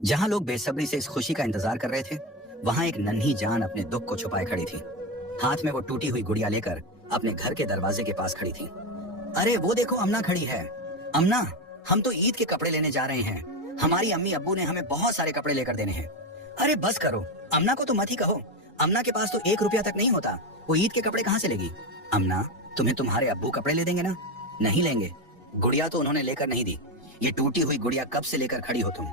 जहां लोग बेसब्री से इस खुशी का इंतजार कर रहे थे, वहां एक नन्ही जान अपने दुख को छुपाए खड़ी थी। हाथ में वो टूटी हुई गुड़िया लेकर अपने घर के दरवाजे के पास खड़ी थी। अरे वो देखो, अमना खड़ी है। अमना, हम तो ईद के कपड़े लेने जा रहे हैं। हमारी अम्मी अब्बू ने हमें बहुत सारे कपड़े लेकर देने हैं। अरे बस करो, अमना को तो मत ही कहो। अमना के पास तो 1 रुपया तक नहीं होता, वो ईद के कपड़े कहाँ से लेगी? अमना, तुम्हें तुम्हारे अब्बू कपड़े ले देंगे ना? नहीं लेंगे, गुड़िया तो उन्होंने लेकर नहीं दी। ये टूटी हुई गुड़िया कब से लेकर खड़ी हो तुम,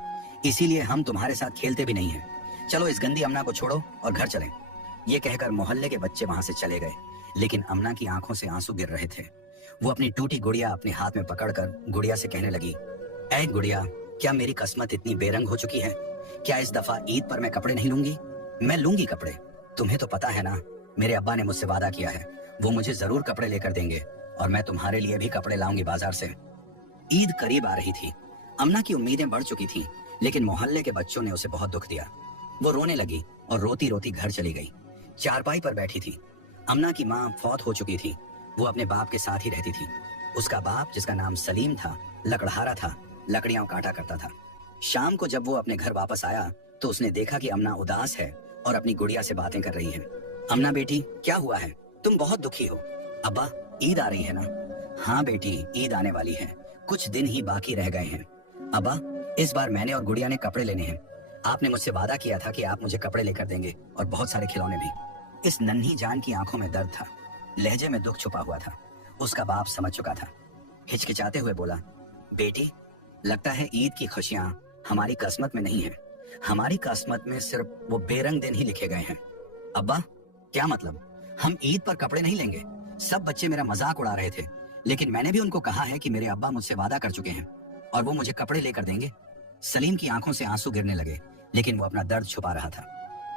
इसीलिए हम तुम्हारे साथ खेलते भी नहीं हैं। चलो इस गंदी अमना को छोड़ो और घर चलें। ये कहकर मोहल्ले के बच्चे वहां से चले गए, लेकिन अमना की आंखों से आंसू गिर रहे थे। वो अपनी टूटी गुड़िया अपने हाथ में पकड़कर गुड़िया से कहने लगी, ऐ गुड़िया, क्या मेरी किस्मत इतनी बेरंग हो चुकी है? क्या इस दफा ईद पर मैं कपड़े नहीं लूंगी? मैं लूंगी कपड़े। तुम्हें तो पता है ना, मेरे अब्बा ने मुझसे वादा किया है, वो मुझे जरूर कपड़े लेकर देंगे और मैं तुम्हारे लिए भी कपड़े लाऊंगी बाजार से। ईद करीब आ रही थी। अमना की उम्मीदें बढ़ चुकी थीं, लेकिन मोहल्ले के बच्चों ने उसे बहुत दुख दिया। वो रोने लगी और रोती रोती घर चली गई। चारपाई पर बैठी थी। अमना की माँ फौत हो चुकी थी। वो अपने बाप के साथ ही रहती थी। उसका बाप, जिसका नाम सलीम था, लकड़हारा था, लकड़ियां काटा करता था। शाम को जब वो अपने घर वापस आया तो उसने देखा कि अमना उदास है और अपनी गुड़िया से बातें कर रही है। अमना बेटी, क्या हुआ है? तुम बहुत दुखी हो। अब्बा, ईद आ रही है ना? हाँ बेटी, ईद आने वाली है, कुछ दिन ही बाकी रह गए हैं। अब्बा, इस बार मैंने और गुड़िया ने कपड़े लेने हैं। आपने मुझसे वादा किया था कि आप मुझे कपड़े लेकर देंगे और बहुत सारे खिलौने भी। इस नन्ही जान की आंखों में दर्द था, लहजे में दुख छुपा हुआ था। उसका बाप समझ चुका था। हिचकिचाते हुए बोला, बेटी, लगता है ईद की खुशियां हमारी किस्मत में नहीं है। हमारी किस्मत में सिर्फ वो बेरंग दिन ही लिखे गए हैं। अब्बा, क्या मतलब? हम ईद पर कपड़े नहीं लेंगे? सब बच्चे मेरा मजाक उड़ा रहे थे, लेकिन मैंने भी उनको कहा है कि मेरे अब्बा मुझसे वादा कर चुके हैं और वो मुझे कपड़े लेकर देंगे। सलीम की आंखों से आंसू गिरने लगे, लेकिन वो अपना दर्द छुपा रहा था।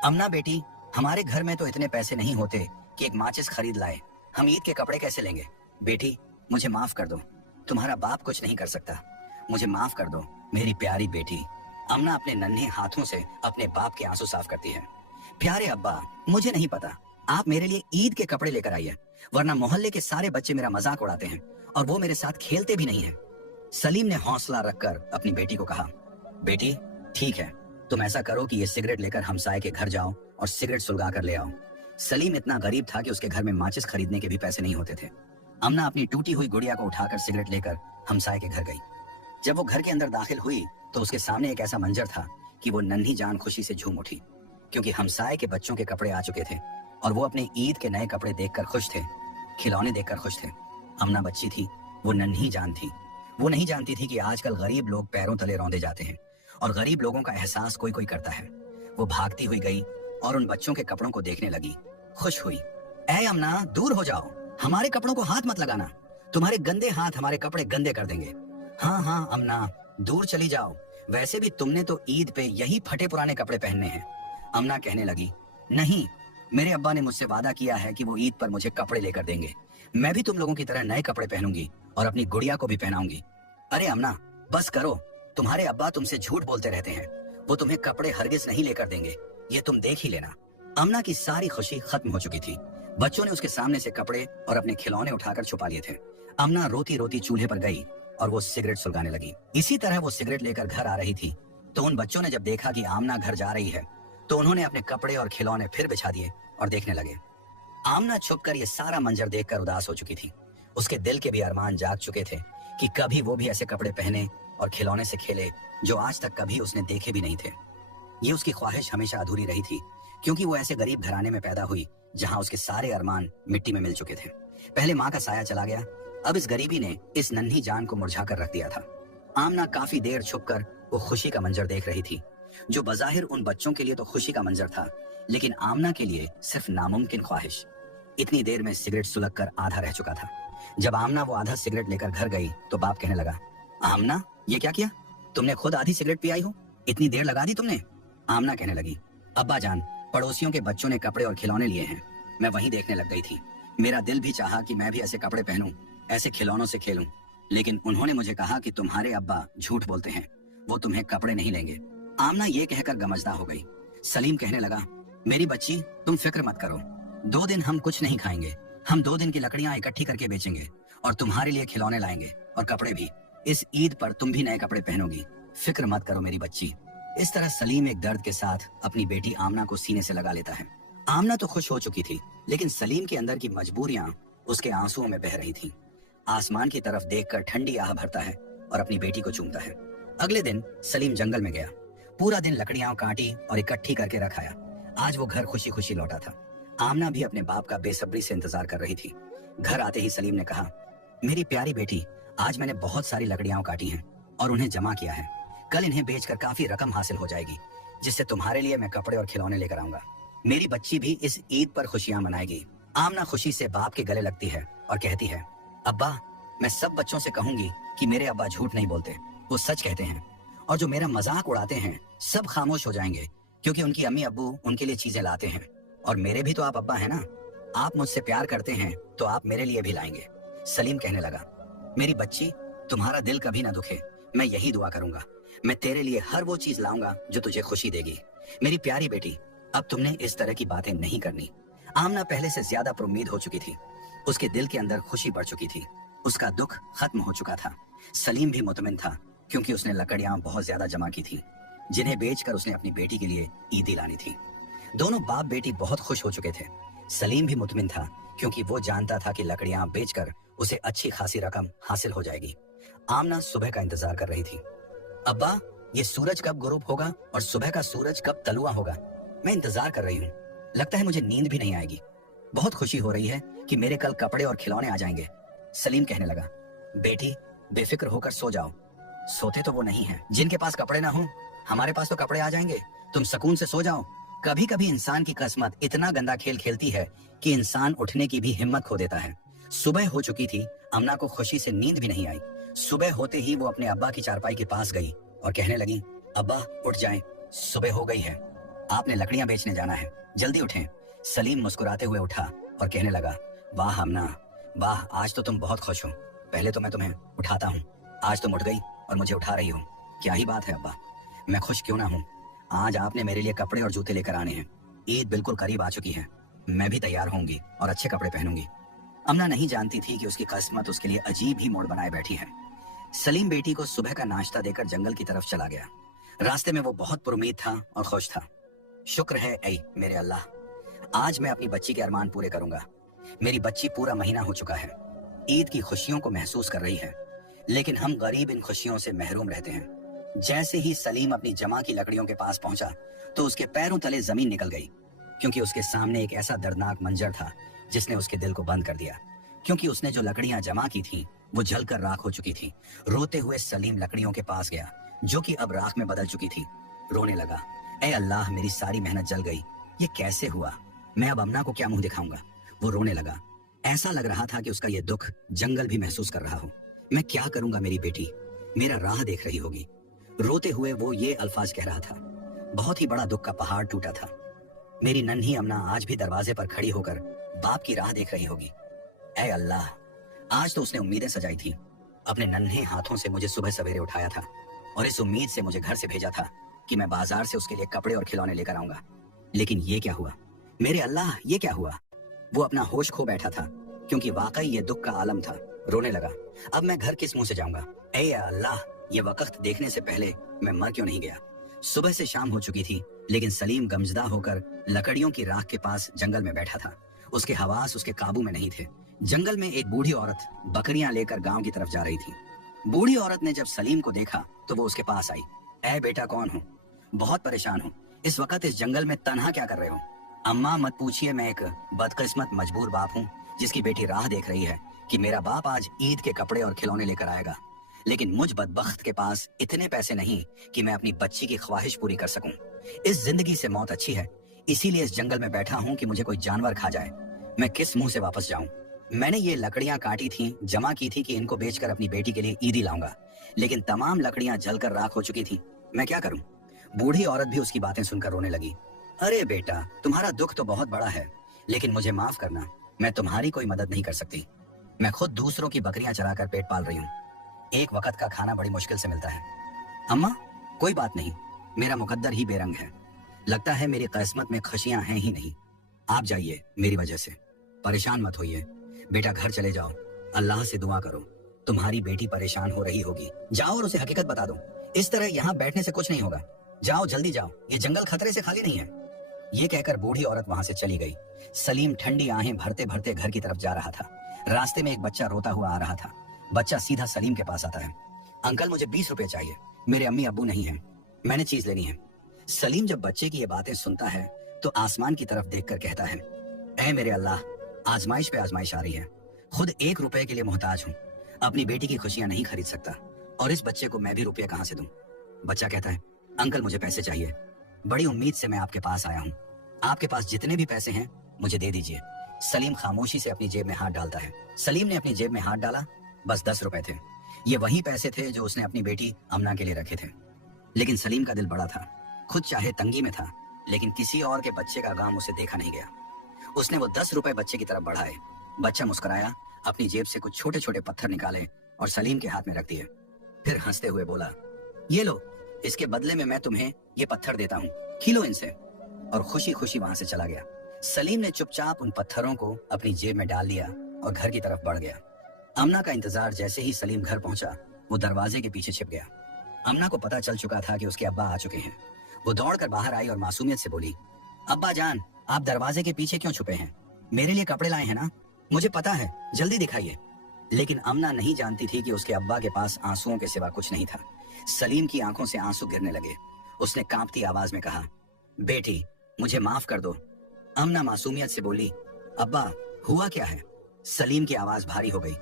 अमना बेटी, हमारे घर में तो इतने पैसे नहीं होते कि एक माचिस खरीद लाए। हम ईद के कपड़े कैसे लेंगे? बेटी, मुझे माफ कर दो, तुम्हारा बाप कुछ नहीं कर सकता। मुझे माफ कर दो मेरी प्यारी बेटी। अमना अपने नन्हे हाथों से अपने बाप के आंसू साफ करती है। प्यारे अब्बा, मुझे नहीं पता, आप मेरे लिए ईद के कपड़े लेकर आइए, वरना मोहल्ले के सारे बच्चे मेरा मजाक उड़ाते हैं और वो मेरे साथ खेलते भी नहीं है। सलीम ने हौसला रखकर अपनी बेटी को कहा, बेटी ठीक है, तुम ऐसा करो कि ये सिगरेट लेकर हमसाये के घर जाओ और सिगरेट सुलगा कर ले आओ। सलीम इतना गरीब था कि उसके घर में माचिस खरीदने के भी पैसे नहीं होते थे। अमना अपनी टूटी हुई गुड़िया को उठाकर सिगरेट लेकर हमसाये के घर गई। जब वो घर के अंदर दाखिल हुई तो उसके सामने एक ऐसा मंजर था कि वो नन्ही जान खुशी से झूम उठी, क्योंकि हमसाये के बच्चों के कपड़े आ चुके थे और वो अपने ईद के नए कपड़े देखकर खुश थे, खिलौने देखकर खुश थे। अमना बच्ची थी, वो नन्ही जान थी। वो नहीं जानती थी कि आजकल गरीब लोग पैरों तले रौंदे जाते हैं और गरीब लोगों का एहसास कोई कोई करता है। वो भागती हुई गई और उन बच्चों के कपड़ों को देखने लगी, खुश हुई। ऐ अमना, दूर हो जाओ, हमारे कपड़ों को हाथ मत लगाना, तुम्हारे गंदे हाथ हमारे कपड़े गंदे कर देंगे। हाँ हाँ अमना, दूर चली जाओ, वैसे भी तुमने तो ईद पे यही फटे पुराने कपड़े पहनने हैं। अमना कहने लगी, नहीं, मेरे अब्बा ने मुझसे वादा किया है कि वो ईद पर मुझे कपड़े लेकर देंगे। मैं भी तुम लोगों की तरह नए कपड़े पहनूंगी और अपनी गुड़िया को भी पहनाऊंगी। अरे अमना, बस करो, तुम्हारे अब्बा तुमसे झूठ बोलते रहते हैं, वो तुम्हें कपड़े हरगिज नहीं लेकर देंगे, ये तुम देख ही लेना। अमना की सारी खुशी खत्म हो चुकी थी। बच्चों ने उसके सामने से कपड़े और अपने खिलौने उठाकर छुपा लिए थे। अमना रोती रोती चूल्हे पर गई और वो सिगरेट सुलगाने लगी। इसी तरह वो सिगरेट लेकर घर आ रही थी तो उन बच्चों ने जब देखा कि आमना घर जा रही है तो उन्होंने अपने कपड़े और खिलौने फिर बिछा दिए और देखने लगे। आमना छुपकर ये सारा मंजर देखकर उदास हो चुकी थी। उसके दिल के भी अरमान जाग चुके थे कि कभी वो भी ऐसे कपड़े पहने और खिलौने से खेले जो आज तक कभी उसने देखे भी नहीं थे। ये उसकी ख्वाहिश हमेशा अधूरी रही थी, क्योंकि वो ऐसे गरीब घराने में पैदा हुई जहां उसके सारे अरमान मिट्टी में मिल चुके थे। पहले माँ का साया चला गया, अब इस गरीबी ने इस नन्ही जान को मुरझा कर रख दिया था। आमना काफी देर छुपकर वो खुशी का मंजर देख रही थी, जो बज़ाहिर उन बच्चों के लिए तो खुशी का मंजर था, लेकिन आमना के लिए सिर्फ नामुमकिन ख्वाहिश। इतनी देर में सिगरेट सुलग कर आधा रह चुका था। जब आमना वो आधा सिगरेट लेकर घर गई तो बाप कहने लगा, आमना, ये क्या किया? तुमने खुद आधी सिगरेट पी आई हो, इतनी देर लगा दी तुमने। आमना कहने लगी, अब्बा जान, पड़ोसियों के बच्चों ने कपड़े और खिलौने लिए हैं, मैं वहीं देखने लग गई थी। मेरा दिल भी चाहा कि मैं भी ऐसे कपड़े पहनूं, ऐसे खिलौनों से खेलूं, लेकिन उन्होंने मुझे कहा कि तुम्हारे अब्बा झूठ बोलते हैं, वो तुम्हें कपड़े नहीं लेंगे। आमना ये कहकर गमजदा हो गई। सलीम कहने लगा, मेरी बच्ची, तुम फिक्र मत करो, 2 दिन हम कुछ नहीं खाएंगे, हम 2 दिन की लकड़ियां इकट्ठी करके बेचेंगे और तुम्हारे लिए खिलौने लाएंगे और कपड़े भी। इस ईद पर तुम भी नए कपड़े पहनोगी, फिक्र मत करो मेरी बच्ची। इस तरह सलीम एक दर्द के साथ अपनी बेटी आमना को सीने से लगा लेता है। आमना तो खुश हो चुकी थी, लेकिन सलीम के अंदर की मजबूरियां उसके आंसुओं में बह रही थीं। आसमान की तरफ देखकर ठंडी आह भरता है और अपनी बेटी को चूमता है। अगले दिन सलीम जंगल में गया, पूरा दिन लकड़ियां काटी और इकट्ठी करके रखाया। आज वो घर खुशी खुशी लौटा था। आमना भी अपने बाप का बेसब्री से इंतजार कर रही थी। घर आते ही सलीम ने कहा, मेरी प्यारी बेटी, आज मैंने बहुत सारी लकड़ियां काटी हैं और उन्हें जमा किया है। कल इन्हें बेचकर काफी रकम हासिल हो जाएगी, जिससे तुम्हारे लिए मैं कपड़े और खिलौने लेकर आऊंगा। मेरी बच्ची भी इस ईद पर खुशियां मनाएगी। आमना खुशी से बाप के गले लगती है और कहती है, अब्बा, मैं सब बच्चों से कहूंगी कि मेरे अब्बा झूठ नहीं बोलते, वो सच कहते हैं। और जो मेरा मजाक उड़ाते हैं सब खामोश हो जाएंगे, क्योंकि उनकी अम्मी अब्बू उनके लिए चीजें लाते हैं। और मेरे भी तो आप अब्बा है ना, आप मुझसे प्यार करते हैं तो आप मेरे लिए भी लाएंगे। सलीम कहने लगा, मेरी बच्ची, तुम्हारा दिल कभी ना दुखे, मैं यही दुआ करूंगा। मैं तेरे लिए हर वो चीज लाऊंगा जो तुझे खुशी देगी। मेरी प्यारी बेटी, अब तुमने इस तरह की बातें नहीं करनी। आमना पहले से ज्यादा उम्मीद हो चुकी थी। उसके दिल के अंदर खुशी बढ़ चुकी थी। उसका दुख खत्म हो चुका था। सलीम भी मुतमिन था, क्योंकि उसने लकड़ियां बहुत ज्यादा जमा की थी, जिन्हें बेचकर उसने अपनी बेटी के लिए ईदी लानी थी। दोनों बाप बेटी बहुत खुश हो चुके थे। सलीम भी मुतमिन था, क्योंकि वो जानता था कि लकड़ियां बेचकर उसे अच्छी खासी रकम हासिल हो जाएगी। आमना सुबह का इंतजार कर रही थी। अब्बा, ये सूरज कब गुरूब होगा और सुबह का सूरज कब तलुआ होगा? मैं इंतजार कर रही हूँ। लगता है मुझे नींद भी नहीं आएगी। बहुत खुशी हो रही है कि मेरे कल कपड़े और खिलौने आ जाएंगे। सलीम कहने लगा, बेटी, बेफिक्र होकर सो जाओ। सोते तो वो नहीं है जिनके पास कपड़े ना हो, हमारे पास तो कपड़े आ जाएंगे। तुम सुकून से सो जाओ। कभी कभी इंसान की किस्मत इतना गंदा खेल खेलती है कि इंसान उठने की भी हिम्मत खो देता है। सुबह हो चुकी थी। अमना को खुशी से नींद भी नहीं आई। सुबह होते ही वो अपने अब्बा की चारपाई के पास गई और कहने लगी, अब्बा उठ जाएं, सुबह हो गई है, आपने लकड़ियां बेचने जाना है, जल्दी उठें। सलीम मुस्कुराते हुए उठा और कहने लगा, वाह अमना, वाह, आज तो तुम बहुत खुश हो। पहले तो मैं तुम्हें उठाता हूँ, आज तुम उठ गई और मुझे उठा रही हो। क्या ही बात है अब्बा, मैं खुश क्यों ना हूँ। आज आपने मेरे लिए कपड़े और जूते लेकर आने हैं। ईद बिल्कुल करीब आ चुकी है, मैं भी तैयार होंगी और अच्छे कपड़े पहनूंगी। अमना नहीं जानती थी कि उसकी किस्मत उसके लिए अजीब ही मोड़ बनाए बैठी है। सलीम बेटी को सुबह का नाश्ता देकर जंगल की तरफ चला गया। रास्ते में वो बहुत पुरुमीद था और खुश था। शुक्र है ऐ मेरे अल्लाह, आज मैं अपनी बच्ची के अरमान पूरे करूंगा। मेरी बच्ची पूरा महीना हो चुका है, ईद की खुशियों को महसूस कर रही है, लेकिन हम गरीब इन खुशियों से महरूम रहते हैं। जैसे ही सलीम अपनी जमा की लकड़ियों के पास पहुंचा तो उसके पैरों तले जमीन निकल गई, क्योंकि उसके सामने एक ऐसा दर्दनाक मंजर था जिसने उसके दिल को बंद कर दिया। क्योंकि उसने जो लकड़ियां जमा की थी वो जलकर राख हो चुकी थी। रोते हुए सलीम लकड़ियों के पास गया, जो कि अब राख में बदल चुकी थी। रोने लगा, ऐ अल्लाह, मेरी सारी मेहनत जल गई, ये कैसे हुआ? मैं अब अमना को क्या मुंह दिखाऊंगा? वो रोने लगा। ऐसा लग रहा था कि उसका ये दुख जंगल भी महसूस कर रहा हो। मैं क्या करूंगा? मेरी बेटी मेरा राह देख रही होगी। रोते हुए वो ये अल्फाज कह रहा था। बहुत ही बड़ा दुख का पहाड़ टूटा था। मेरी नन्ही अमना आज भी दरवाजे पर खड़ी होकर बाप की राह देख रही होगी। ऐ अल्लाह, आज तो उसने उम्मीदें सजाई थी, अपने नन्हे हाथों से मुझे सुबह सवेरे उठाया था और इस उम्मीद से मुझे घर से भेजा था कि मैं बाजार से उसके लिए कपड़े और खिलौने लेकर आऊंगा। लेकिन ये क्या हुआ? मेरे अल्लाह, ये क्या हुआ? वो अपना होश खो बैठा था, क्योंकि वाकई ये दुख का आलम था। रोने लगा, अब मैं घर किस मुंह से जाऊंगा? ऐ अल्लाह, ये वक्त देखने से पहले मैं मर क्यों नहीं गया? सुबह से शाम हो चुकी थी, लेकिन सलीम गमजदा होकर लकड़ियों की राख के पास जंगल में बैठा था। उसके हवास उसके काबू में नहीं थे। जंगल में एक बूढ़ी औरत बकरियां लेकर गांव की तरफ जा रही थी। बूढ़ी औरत ने जब सलीम को देखा तो वो उसके पास आई। ऐ बेटा, कौन हो? बहुत परेशान हूँ, इस वक्त इस जंगल में तन्हा क्या कर रहे हो? अम्मा मत पूछिए, मैं एक बदकिस्मत मजबूर बाप हूँ जिसकी बेटी राह देख रही है कि मेरा बाप आज ईद के कपड़े और खिलौने लेकर आएगा। लेकिन मुझ बदबख्त के पास इतने पैसे नहीं कि मैं अपनी बच्ची की ख्वाहिश पूरी कर सकूं। इस जिंदगी से मौत अच्छी है, इसीलिए इस जंगल में बैठा हूं कि मुझे कोई जानवर खा जाए। मैं किस मुंह से वापस जाऊं? मैंने ये लकड़ियां काटी थी, जमा की थी कि इनको बेचकर अपनी बेटी के लिए ईदी लाऊंगा, लेकिन तमाम लकड़ियां जलकर राख हो चुकी थी। मैं क्या करूं? बूढ़ी औरत भी उसकी बातें सुनकर रोने लगी। अरे बेटा, तुम्हारा दुख तो बहुत बड़ा है, लेकिन मुझे माफ करना, मैं तुम्हारी कोई मदद नहीं कर सकती। मैं खुद दूसरों की बकरियां चराकर पेट पाल रही हूँ। एक वक्त का खाना बड़ी मुश्किल से मिलता है। अम्मा, कोई बात नहीं, मेरा मुकद्दर ही बेरंग है। लगता है मेरी किस्मत में खुशियां हैं ही नहीं। आप जाइए मेरी वजह से, परेशान मत होइए। बेटा घर चले जाओ, अल्लाह से दुआ करो। तुम्हारी बेटी परेशान हो रही होगी, जाओ और उसे हकीकत बता दो। इस तरह यहाँ बैठने से कुछ नहीं होगा। जाओ जल्दी जाओ, ये जंगल खतरे से खाली नहीं है। ये कहकर बूढ़ी औरत वहां से चली गई। सलीम ठंडी आहें भरते भरते घर की तरफ जा रहा था। रास्ते में एक बच्चा रोता हुआ आ रहा था। बच्चा सीधा सलीम के पास आता है। अंकल मुझे 20 रुपए चाहिए, मेरे अम्मी अब्बू नहीं है, मैंने चीज लेनी है। सलीम जब बच्चे की ये बातें सुनता है तो आसमान की तरफ देखकर कहता है, ऐ मेरे अल्लाह, आजमाइश पे आजमाइश आ रही है। खुद 1 रुपए के लिए मोहताज हूँ, अपनी बेटी की खुशियां नहीं खरीद सकता, और इस बच्चे को मैं भी रुपये कहां से दूं। बच्चा कहता है, अंकल मुझे पैसे चाहिए, बड़ी उम्मीद से मैं आपके पास आया हूँ, आपके पास जितने भी पैसे हैं मुझे दे दीजिए। सलीम खामोशी से अपनी जेब में हाथ डालता है। सलीम ने अपनी जेब में हाथ डाला, बस 10 रुपए थे। ये वही पैसे थे जो उसने अपनी बेटी अमना के लिए रखे थे। लेकिन सलीम का दिल बड़ा था, खुद चाहे तंगी में था, लेकिन किसी और के बच्चे का गम उसे देखा नहीं गया। उसने वो 10 रुपए बच्चे की तरफ बढ़ाए। बच्चा मुस्कुराया, अपनी जेब से कुछ छोटे छोटे पत्थर निकाले और सलीम के हाथ में रख दिए। फिर हंसते हुए बोला, ये लो, इसके बदले में मैं तुम्हें ये पत्थर देता हूँ, खिलो इनसे। और खुशी खुशी वहां से चला गया। सलीम ने चुपचाप उन पत्थरों को अपनी जेब में डाल लिया और घर की तरफ बढ़ गया। अमना का इंतजार जैसे ही सलीम घर पहुंचा, वो दरवाजे के पीछे छिप गया। अमना को पता चल चुका था कि उसके अब्बा आ चुके हैं। वो दौड़कर बाहर आई और मासूमियत से बोली, अब्बा जान, आप दरवाजे के पीछे क्यों छुपे हैं? मेरे लिए कपड़े लाए हैं ना? मुझे पता है, जल्दी दिखाइए। लेकिन अमना नहीं जानती थी कि उसके अब्बा के पास आंसुओं के सिवा कुछ नहीं था। सलीम की आंखों से आंसू गिरने लगे। उसने कांपती आवाज में कहा, बेटी मुझे माफ कर दो। अमना मासूमियत से बोली, अब्बा हुआ क्या है? सलीम की आवाज भारी हो गई।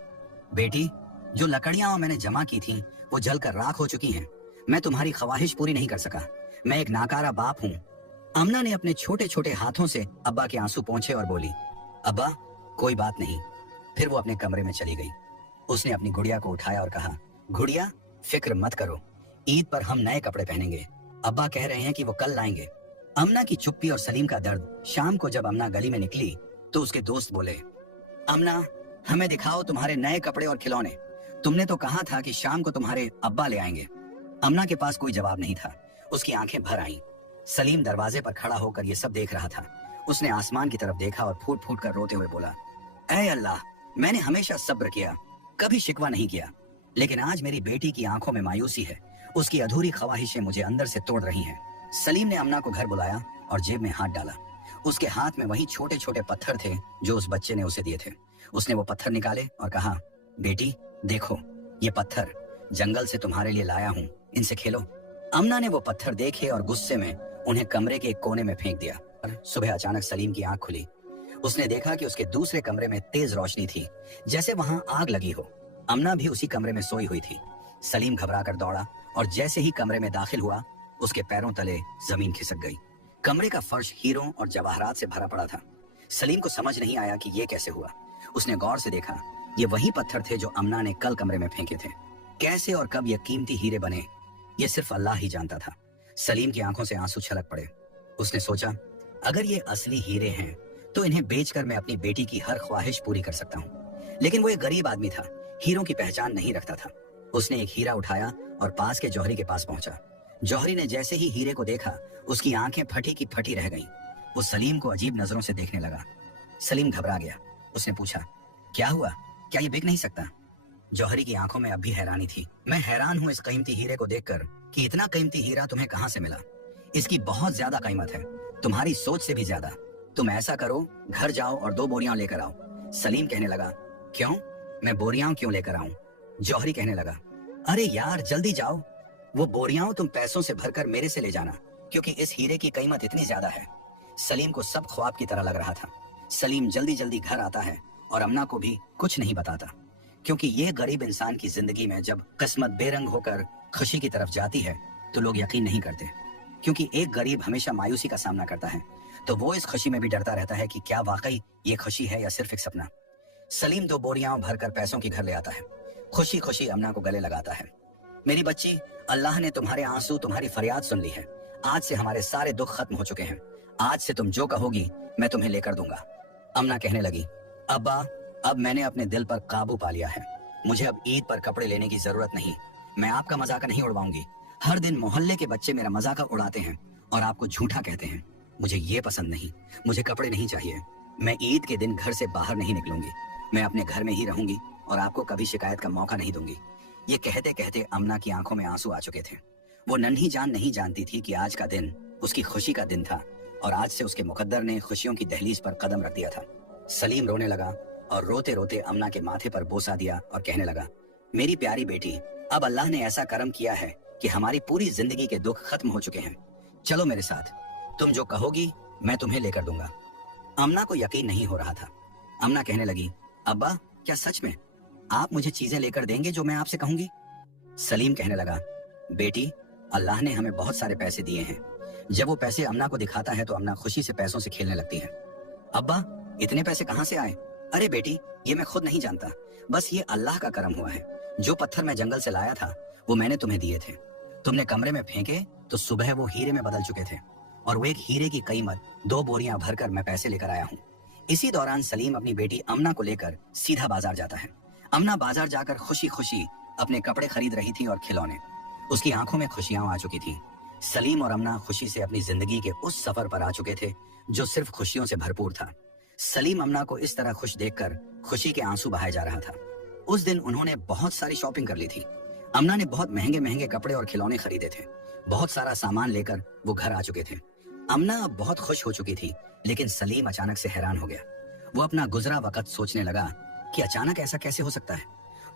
बेटी, जो लकड़ियां मैंने जमा की थी वो जलकर राख हो चुकी हैं। मैं तुम्हारी ख्वाहिश पूरी नहीं कर सका, मैं एक नाकारा बाप हूँ। अमना ने अपने छोटे छोटे हाथों से अब्बा के आंसू पोंछे और बोली, अब्बा कोई बात नहीं। फिर वो अपने कमरे में चली गई। उसने अपनी गुड़िया को उठाया और कहा, गुड़िया फिक्र मत करो, ईद पर हम नए कपड़े पहनेंगे, अब्बा कह रहे हैं कि वो कल लाएंगे। अमना की चुप्पी और सलीम का दर्द। शाम को जब अमना गली में निकली तो उसके दोस्त बोले, अमना हमें दिखाओ तुम्हारे नए कपड़े और खिलौने, तुमने तो कहा था कि शाम को तुम्हारे अब्बा ले आएंगे। अमना के पास कोई जवाब नहीं था। उसकी आंखें भर आईं। सलीम दरवाजे पर खड़ा होकर ये सब देख रहा था। उसने आसमान की तरफ देखा और फूट फूट कर रोते हुए बोला, ऐ अल्लाह, मैंने हमेशा सब्र किया, कभी शिकवा नहीं किया, लेकिन आज मेरी बेटी की आंखों में मायूसी है। उसकी अधूरी ख्वाहिशें मुझे अंदर से तोड़ रही हैं। सलीम ने अमना को घर बुलाया और जेब में हाथ डाला। उसके हाथ में वही छोटे छोटे पत्थर थे जो उस बच्चे ने उसे दिए थे। उसने वो पत्थर निकाले और कहा, बेटी देखो, ये पत्थर जंगल से तुम्हारे लिए लाया हूँ, इनसे खेलो। अमना ने वो पत्थर देखे और गुस्से में उन्हें कमरे के एक कोने में फेंक दिया। सुबह अचानक सलीम की आंख खुली। उसने देखा कि उसके दूसरे कमरे में तेज रोशनी थी, जैसे वहां आग लगी हो। अमना भी उसी कमरे में सोई हुई थी। सलीम घबराकर दौड़ा और जैसे ही कमरे में दाखिल हुआ, उसके पैरों तले जमीन खिसक गई। कमरे का फर्श हीरों और जवाहरात से भरा पड़ा था। सलीम को समझ नहीं आया कि ये कैसे हुआ। उसने गौर से देखा, ये वही पत्थर थे जो अमना ने कल कमरे में फेंके थे। कैसे और कब ये कीमती हीरे बने, ये सिर्फ अल्लाह ही जानता था। सलीम की आंखों से आंसू छलक पड़े। उसने सोचा, अगर ये असली हीरे हैं तो इन्हें बेचकर मैं अपनी बेटी की हर ख्वाहिश पूरी कर सकता हूँ। लेकिन वो एक गरीब आदमी था, हीरों की पहचान नहीं रखता था। उसने एक हीरा उठाया और पास के जौहरी के पास पहुंचा। जौहरी ने जैसे ही हीरे को देखा, उसकी आंखें फटी की फटी रह गईं। वो सलीम को अजीब नजरों से देखने लगा। सलीम घबरा गया। उसने पूछा, क्या हुआ, क्या ये बिक नहीं सकता? जौहरी की आंखों में अब भी हैरानी थी। मैं हैरान हूँ इस कीमती हीरे को देखकर कि इतना कीमती हीरा तुम्हें कहां से मिला। इसकी बहुत ज्यादा कीमत है, तुम्हारी सोच से भी ज्यादा। तुम ऐसा करो, घर जाओ और 2 बोरियां लेकर आओ। सलीम कहने लगा, क्यों, मैं बोरियां क्यों लेकर आऊं? जौहरी कहने लगा, अरे यार जल्दी जाओ, वो बोरियां तुम पैसों से भरकर मेरे से ले जाना, क्योंकि इस हीरे की कीमत इतनी ज्यादा है। सलीम को सब ख्वाब की तरह लग रहा था। सलीम जल्दी जल्दी घर आता है और अमना को भी कुछ नहीं बताता, क्योंकि ये गरीब इंसान की जिंदगी में जब किस्मत बेरंग होकर खुशी की तरफ जाती है तो लोग यकीन नहीं करते। क्योंकि एक गरीब हमेशा मायूसी का सामना करता है, तो वो इस खुशी में भी डरता रहता है कि क्या वाकई ये खुशी है या सिर्फ एक सपना। सलीम 2 बोरियां भरकर पैसों की घर ले आता है। खुशी खुशी अमना को गले लगाता है। मेरी बच्ची, अल्लाह ने तुम्हारे आंसू, तुम्हारी फरियाद सुन ली है। आज से हमारे सारे दुख खत्म हो चुके हैं। आज से तुम जो कहोगी मैं तुम्हें लेकर दूंगा। अमना कहने लगी, अब्बा अब मैंने अपने दिल पर काबू पा लिया है। मुझे अब ईद पर कपड़े लेने की जरूरत नहीं। मैं आपका मजाक नहीं उड़वाऊंगी। हर दिन मोहल्ले के बच्चे मेरा मजाक उड़ाते हैं और आपको झूठा कहते हैं। मुझे ये पसंद नहीं। मुझे कपड़े नहीं चाहिए। मैं ईद के दिन घर से बाहर नहीं निकलूंगी। मैं अपने घर में ही रहूंगी और आपको कभी शिकायत का मौका नहीं दूंगी। ये कहते कहते अमना की आंखों में आंसू आ चुके थे। वो नन्ही जान नहीं जानती थी कि आज का दिन उसकी खुशी का दिन था और आज से उसके मुकद्दर ने खुशियों की दहलीज पर कदम रख दिया था। सलीम रोने लगा और रोते रोते अमना के माथे पर बोसा दिया और कहने लगा, मेरी प्यारी बेटी, अब अल्लाह ने ऐसा करम किया है कि हमारी पूरी जिंदगी के दुख खत्म हो चुके हैं। चलो मेरे साथ, तुम जो कहोगी मैं तुम्हें लेकर दूंगा। अमना को यकीन नहीं हो रहा था। अमना कहने लगी, अब्बा, क्या सच में आप मुझे चीजें लेकर देंगे जो मैं आपसे कहूंगी? सलीम कहने लगा, बेटी, अल्लाह ने हमें बहुत सारे पैसे दिए हैं। जब वो पैसे अमना को दिखाता है तो अमना खुशी से पैसों से खेलने लगती है। अब्बा, इतने पैसे कहाँ से आए? अरे बेटी, ये मैं खुद नहीं जानता, बस ये अल्लाह का करम हुआ है। जो पत्थर मैं जंगल से लाया था वो मैंने तुम्हें दिए थे। तुमने कमरे में फेंके तो सुबह वो हीरे में बदल चुके थे और वो एक हीरे की कीमत 2 बोरियां भरकर मैं पैसे लेकर आया हूँ। इसी दौरान सलीम अपनी बेटी अमना को लेकर सीधा बाजार जाता है। अमना बाजार जाकर खुशी खुशी अपने कपड़े खरीद रही थी और खिलौने। उसकी आंखों में खुशियां आ चुकी थी। सलीम और अमना खुशी से अपनी जिंदगी के उस सफर पर आ चुके थे जो सिर्फ खुशियों से भरपूर था। सलीम अमना को इस तरह खुश देखकर खुशी के आंसू बहाए जा रहा था। उस दिन उन्होंने बहुत सारी शॉपिंग कर ली थी। अमना ने बहुत महंगे महंगे कपड़े और खिलौने खरीदे थे। बहुत सारा सामान लेकर वो घर आ चुके थे। अमना अब बहुत खुश हो चुकी थी, लेकिन सलीम अचानक से हैरान हो गया। वो अपना गुजरा वक्त सोचने लगा कि अचानक ऐसा कैसे हो सकता है,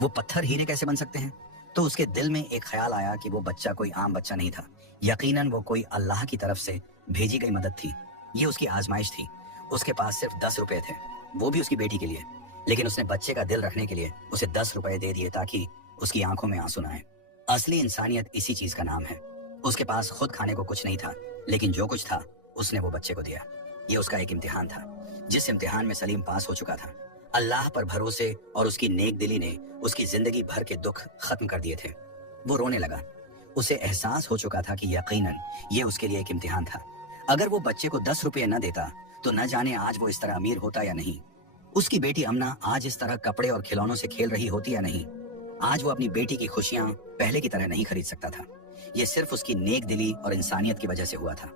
वो पत्थर हीरे कैसे बन सकते हैं। तो उसके दिल में एक ख्याल आया कि वो बच्चा कोई आम बच्चा नहीं था, यकीनन वो कोई अल्लाह की तरफ से भेजी गई मदद थी। ये उसकी आजमाइश थी। उसके पास सिर्फ 10 रुपए थे, वो भी उसकी बेटी के लिए, लेकिन उसने बच्चे का दिल रखने के लिए उसे 10 रुपए दे दिए ताकि उसकी आंखों में आंसू न आए। असली इंसानियत इसी चीज का नाम है। उसके पास खुद खाने को कुछ नहीं था, लेकिन जो कुछ था उसने वो बच्चे को दिया। ये उसका एक इम्तिहान था, जिस इम्तिहान में सलीम पास हो चुका था। अल्लाह पर भरोसे और उसकी नेक दिली ने उसकी जिंदगी भर के दुख खत्म कर दिए थे। वो रोने लगा। उसे एहसास हो चुका था कि यकीनन ये उसके लिए एक इम्तिहान था। अगर वो बच्चे को 10 रुपये न देता तो न जाने आज वो इस तरह अमीर होता या नहीं। उसकी बेटी अमना आज इस तरह कपड़े और खिलौनों से खेल रही होती या नहीं। आज वो अपनी बेटी की खुशियां पहले की तरह नहीं खरीद सकता था। ये सिर्फ उसकी नेक दिली और इंसानियत की वजह से हुआ था।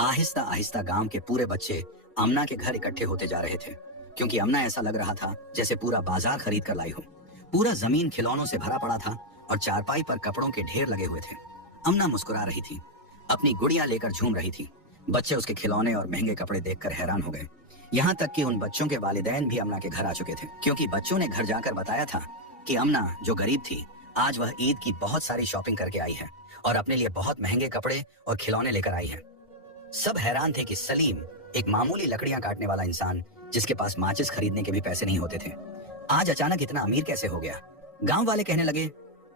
आहिस्ता आहिस्ता गांव के पूरे बच्चे अमना के घर इकट्ठे होते जा रहे थे, क्योंकि अमना ऐसा लग रहा था जैसे पूरा बाजार खरीद कर लाई हो। पूरा जमीन खिलौनों से भरा पड़ा था और चारपाई पर कपड़ों के ढेर लगे हुए थे। अमना मुस्कुरा रही थी, अपनी गुड़िया लेकर झूम रही थी। बच्चे उसके खिलौने और महंगे कपड़े देखकर हैरान हो गए। यहाँ तक कि उन बच्चों के वालिदैन भी अमना के घर आ चुके थे, क्योंकि बच्चों ने घर जाकर बताया था कि अमना जो गरीब थी, आज वह ईद की बहुत सारी शॉपिंग करके आई है और अपने लिए बहुत महंगे कपड़े और खिलौने लेकर आई है। सब हैरान थे कि सलीम, एक मामूली लकड़ियां काटने वाला इंसान जिसके पास माचिस खरीदने के भी पैसे नहीं होते थे, आज अचानक इतना अमीर कैसे हो गया। गांव वाले कहने लगे,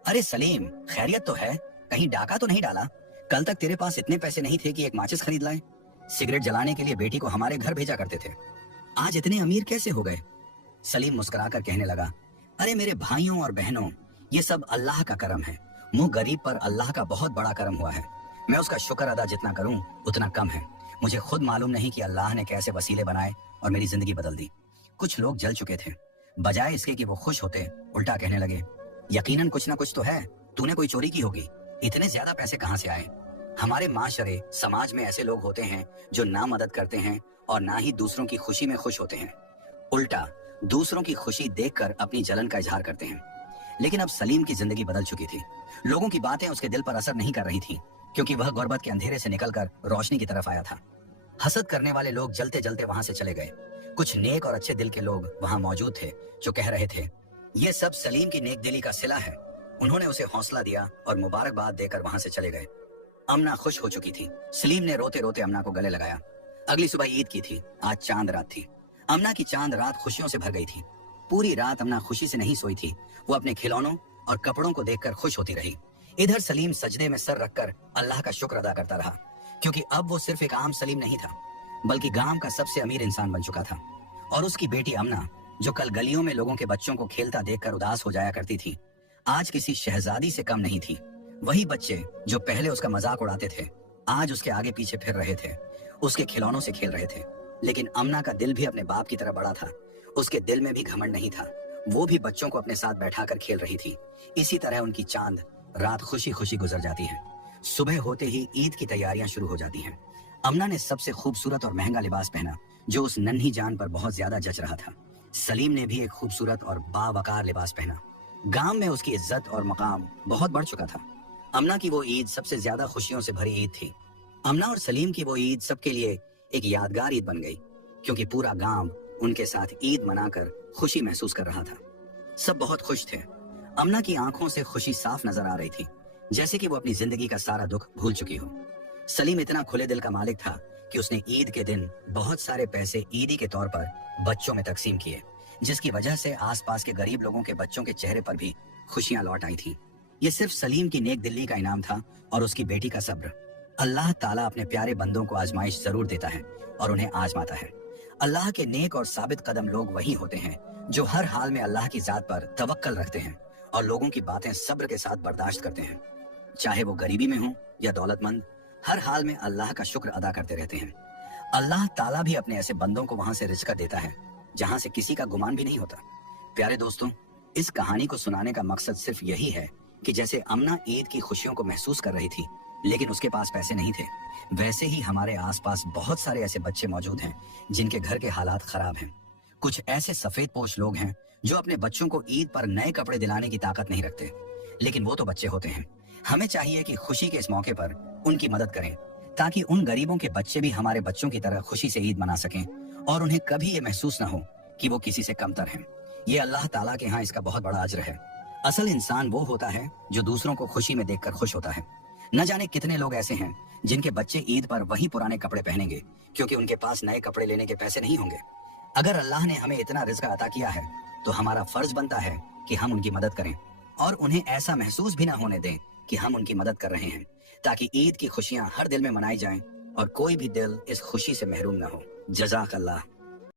अरे सलीम, खैरियत तो है? कहीं डाका तो नहीं डाला? कल तक तेरे पास इतने पैसे नहीं थे कि एक माचिस खरीद लाए। सिगरेट जलाने के लिए बेटी को हमारे घर भेजा करते थे, आज इतने अमीर कैसे हो गए? सलीम मुस्कुराकर कहने लगा, अरे मेरे भाइयों और बहनों, ये सब अल्लाह का करम है। मुंह गरीब पर अल्लाह का बहुत बड़ा करम हुआ है। मैं उसका शुक्र अदा जितना करूं उतना कम है। मुझे खुद मालूम नहीं कि अल्लाह ने कैसे वसीले बनाए और मेरी जिंदगी बदल दी। कुछ लोग जल चुके थे, बजाय इसके कि वो खुश होते, उल्टा कहने लगे, यकीनन कुछ ना कुछ तो है, तूने कोई चोरी की होगी। इतने ज्यादा पैसे कहाँ से आए? हमारे माशरे समाज में ऐसे लोग होते हैं जो ना मदद करते हैं और ना ही दूसरों की खुशी में खुश होते हैं, उल्टा दूसरों की खुशी देखकर अपनी जलन का इजहार करते हैं। लेकिन अब सलीम की जिंदगी बदल चुकी थी। लोगों की बातें उसके दिल पर असर नहीं कर रही थी, क्योंकि वह गुर्बत के अंधेरे से निकलकर रोशनी की तरफ आया था। हसद करने वाले लोग जलते जलते वहां से चले गए। कुछ नेक और अच्छे दिल के लोग वहां मौजूद थे जो कह रहे थे, ये सब सलीम की नेक दिली का सिला है। उन्होंने उसे हौसला दिया और मुबारकबाद देकर वहां से चले गए। अमना खुश हो चुकी थी। सलीम ने रोते रोते अमना को गले लगाया। अगली सुबह ईद की थी। आज चांद रात थी। अमना की चांद रात खुशियों से भर गई थी। पूरी रात अमना खुशी से नहीं सोई थी। वो अपने खिलौनों और कपड़ों को देखकर खुश होती रही। इधर सलीम सजदे में सर रखकर अल्लाह का शुक्र अदा करता रहा, क्योंकि अब वो सिर्फ एक आम सलीम नहीं था, बल्कि गांव का सबसे अमीर इंसान बन चुका था। और उसकी बेटी अमना, जो कल गलियों में लोगों के बच्चों को खेलता देखकर उदास हो जाया करती थी, आज किसी शहजादी से कम नहीं थी। वही बच्चे जो पहले उसका मजाक उड़ाते थे, आज उसके आगे पीछे फिर रहे थे, उसके खिलौनों से खेल रहे थे। लेकिन अमना का दिल भी अपने बाप की तरह बड़ा था। उसके दिल में भी घमंड नहीं था। वो भी बच्चों को अपने साथ बैठाकर खेल रही थी। इसी तरह उनकी चांद रात खुशी खुशी गुजर जाती है। सुबह होते ही ईद की तैयारियां शुरू हो जाती हैं। अमना ने सबसे खूबसूरत और महंगा लिबास पहना, जो उस नन्ही जान पर बहुत ज्यादा जच रहा था। सलीम ने भी एक खूबसूरत और बावकार लिबास पहना। गांव में उसकी इज्जत और मकाम बहुत बढ़ चुका था। अमना की वो ईद सबसे ज्यादा खुशियों से भरी ईद थी। अमना और सलीम की वो ईद सबके लिए एक यादगार ईद बन गई, क्योंकि पूरा गांव उनके साथ ईद मनाकर खुशी महसूस कर रहा था। सब बहुत खुश थे। अमना की आंखों से खुशी साफ नजर आ रही थी, जैसे कि वो अपनी जिंदगी का सारा दुख भूल चुकी हो। सलीम इतना खुले दिल का मालिक था कि उसने ईद के दिन बहुत सारे पैसे ईदी के तौर पर बच्चों में तकसीम किए, जिसकी वजह से आसपास के गरीब लोगों के बच्चों के चेहरे पर भी खुशियां लौट आई थी। ये सिर्फ सलीम की नेक दिल्ली का इनाम था और उसकी बेटी का सब्र। अल्लाह ताला अपने प्यारे बंदों को आजमाइश जरूर देता है और उन्हें आजमाता है। अल्लाह के नेक और साबित कदम लोग वही होते हैं जो हर हाल में अल्लाह की जात पर तवक्कल रखते हैं और लोगों की बातें सब्र के साथ बर्दाश्त करते हैं। चाहे वो गरीबी में हो या दौलतमंद, हर हाल में अल्लाह का शुक्र अदा करते रहते हैं। अल्लाह ताला भी अपने ऐसे बंदों को वहां से रिज़्क देता है जहां से किसी का गुमान भी नहीं होता। प्यारे दोस्तों, इस कहानी को सुनाने का मकसद सिर्फ यही है कि जैसे अमना ईद की खुशियों को महसूस कर रही थी लेकिन उसके पास पैसे नहीं थे, वैसे ही हमारे आसपास बहुत सारे ऐसे बच्चे मौजूद हैं जिनके घर के हालात खराब हैं। कुछ ऐसे सफेद पोश लोग हैं जो अपने बच्चों को ईद पर नए कपड़े दिलाने की ताकत नहीं रखते, लेकिन वो तो बच्चे होते हैं। हमें चाहिए कि खुशी के इस मौके पर उनकी मदद करें ताकि उन गरीबों के बच्चे भी हमारे बच्चों की तरह खुशी से ईद मना सकें और उन्हें कभी ये महसूस न हो कि वो किसी से कमतर हैं। ये अल्लाह ताला के यहाँ इसका बहुत बड़ा अज्र है। असल इंसान वो होता है जो दूसरों को खुशी में देखकर खुश होता है। न जाने कितने लोग ऐसे हैं जिनके बच्चे ईद पर वही पुराने कपड़े पहनेंगे क्योंकि उनके पास नए कपड़े लेने के पैसे नहीं होंगे। अगर अल्लाह ने हमें इतना रिज़्क अता किया है तो हमारा फर्ज बनता है कि हम उनकी मदद करें और उन्हें ऐसा महसूस भी ना होने दें कि हम उनकी मदद कर रहे हैं, ताकि ईद की खुशियां हर दिल में मनाई जाएं और कोई भी दिल इस खुशी से महरूम ना हो। जज़ाक अल्लाह।